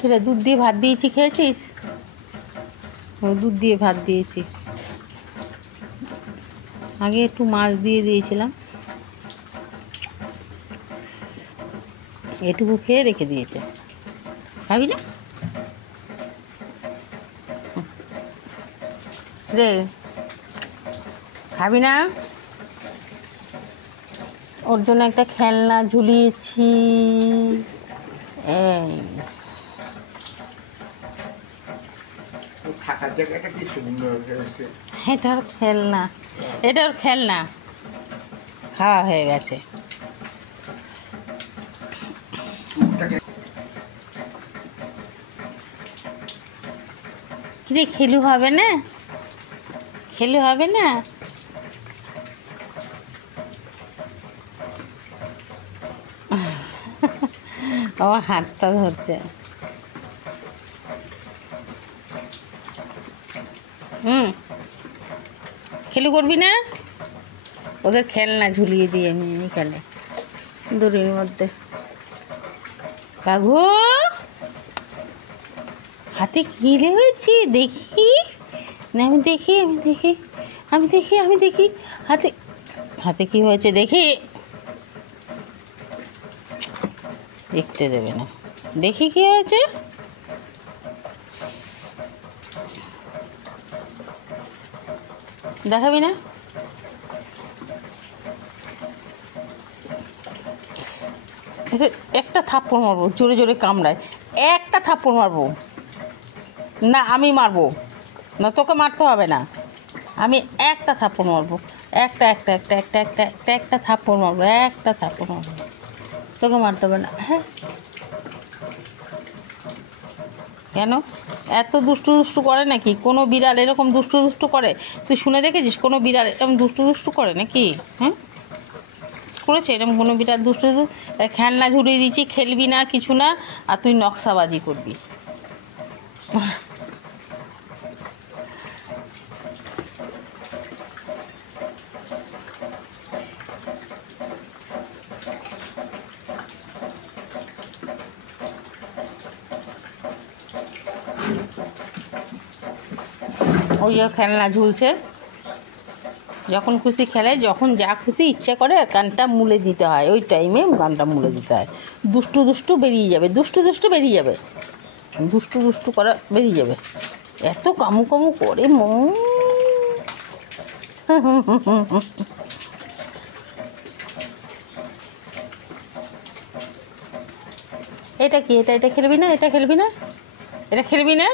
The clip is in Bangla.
খেলে দুধ দিয়ে ভাত দিয়েছি, খেয়েছিস? দুধ দিয়ে ভাত দিয়েছি। আগে একটু মাছ দিয়ে দিয়েছিলাম, এটুকু খেয়ে রেখে দিয়েছে। খাবি না রে? খাবি না? ওর জন্য একটা খেলনা ঝুলিয়েছি। এই থাকার জায়গাটা কি সুন্দর হয়েছে। এটার খেলনা, এটার খেলনা খাওয়া হয়ে গেছে। রে খেলু হবে না? খেলু হবে না? আমার হাতটা ধরছে। খেলু করবি না? ওদের খেলনা ঝুলিয়ে দিয়ে আমি খেলে দড়ির মধ্যে। কাঘু হাতে কি হয়েছে দেখি না? আমি দেখি, আমি দেখি, আমি দেখি, আমি দেখি হাতে, হাতে কি হয়েছে দেখি। দেখতে দেবে না, দেখি কি হয়েছে। দেখাবি না? একটা থাপ্পড় মারবো, জোরে জোরে কামড়ায়, একটা থাপ্পড় মারবো। না আমি মারবো না, তোকে মারতে হবে না, আমি একটা থাপ্পড় মারবো। একটা একটা একটা একটা একটা একটা একটা থাপ্পড় মারবো, একটা থাপ্পড় মারবো, তোকে মারতে হবে না। হ্যাঁ, কেন এত দুষ্টু দুষ্টু করে নাকি? কোনো বিড়াল এরকম দুষ্টু দুষ্টু করে? তুই শুনে দেখেছিস কোনো বিড়াল এরকম দুষ্টু দুষ্টু করে নাকি? হ্যাঁ, করেছে এরকম কোনো বিড়াল দুষ্টু? খেলনা ঝুলিয়ে দিয়েছি, খেলবি না কিছু না, আর তুই নকশাবাজি করবি। ওই খেলনা ঝুলছে, যখন খুশি খেলে, যখন যা খুশি ইচ্ছে করে কানটা মুলে দিতে হয়, ওই টাইমে কানটা মুলে দিতে হয়। দুষ্টু দুষ্টু বেরিয়ে যাবে, দুষ্টু দুষ্টু বেরিয়ে যাবে, দুষ্টু দুষ্টু করা বেরিয়ে যাবে। এত কামু কামু করে এটা কি? এটা এটা খেলবি না? এটা খেলবি না? এটা খেলবি না?